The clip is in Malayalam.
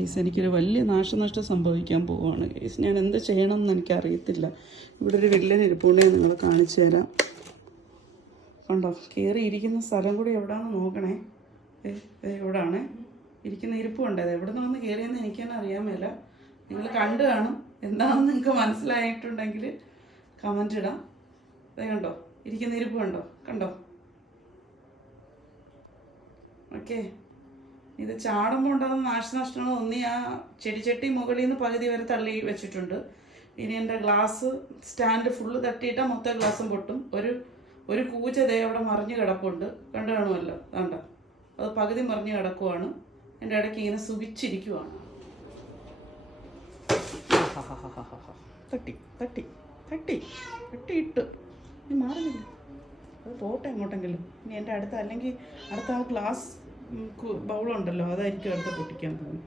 ഗൈസ്, എനിക്കൊരു വലിയ നാശനഷ്ടം സംഭവിക്കാൻ പോവുകയാണ് ഗൈസ്. ഞാൻ എന്ത് ചെയ്യണം എന്ന് എനിക്കറിയത്തില്ല. ഇവിടെ ഒരു വില്ലൻ ഇരിപ്പുണ്ട്, ഞാൻ നിങ്ങളെ കാണിച്ചു തരാം. കണ്ടോ, കയറിയിരിക്കുന്ന സ്ഥലം കൂടി എവിടെയാണെന്ന് നോക്കണേ. എവിടെയാണ് ഇരിക്കുന്ന ഇരിപ്പുണ്ട്. അത് എവിടെ നിന്ന് വന്ന് കയറിയെന്ന് എനിക്ക് തന്നെ അറിയാൻ മേല. നിങ്ങൾ കണ്ടു കാണും. എന്താണെന്ന് നിങ്ങൾക്ക് മനസ്സിലായിട്ടുണ്ടെങ്കിൽ കമൻ്റ് ഇടാം. അത് കണ്ടോ, ഇരിക്കുന്ന ഇരിപ്പ് കണ്ടോ, കണ്ടോ? ഓക്കെ, ഇത് ചാടുമ്പോൾ ഉണ്ടാകുന്ന നാശനഷ്ടങ്ങൾ ഒന്നി ആ ചെടിച്ചട്ടി മുകളിൽ നിന്ന് പകുതി വരെ തള്ളി വെച്ചിട്ടുണ്ട്. ഇനി എൻ്റെ ഗ്ലാസ് സ്റ്റാൻഡ് ഫുള്ള് തട്ടിയിട്ടാൽ മൊത്തം ഗ്ലാസും പൊട്ടും. ഒരു കൂച്ച ദേ അവിടെ മറിഞ്ഞ് കിടപ്പുണ്ട്, കണ്ടു കാണുമല്ലോ. വേണ്ട, അത് പകുതി മറിഞ്ഞ് കിടക്കുവാണ്. എൻ്റെ ഇടയ്ക്ക് ഇങ്ങനെ സുഖിച്ചിരിക്കുവാണ്. തട്ടി തട്ടി തട്ടി തട്ടിയിട്ട് ഇനി മാറുന്നില്ല. അത് പോട്ടെ എങ്ങോട്ടെങ്കിലും. ഇനി എൻ്റെ അടുത്ത്, അല്ലെങ്കിൽ അടുത്ത ആ ഗ്ലാസ് ബൗളുണ്ടല്ലോ, അതായിരിക്കും അടുത്ത് പൊട്ടിക്കാൻ തോന്നുന്നു.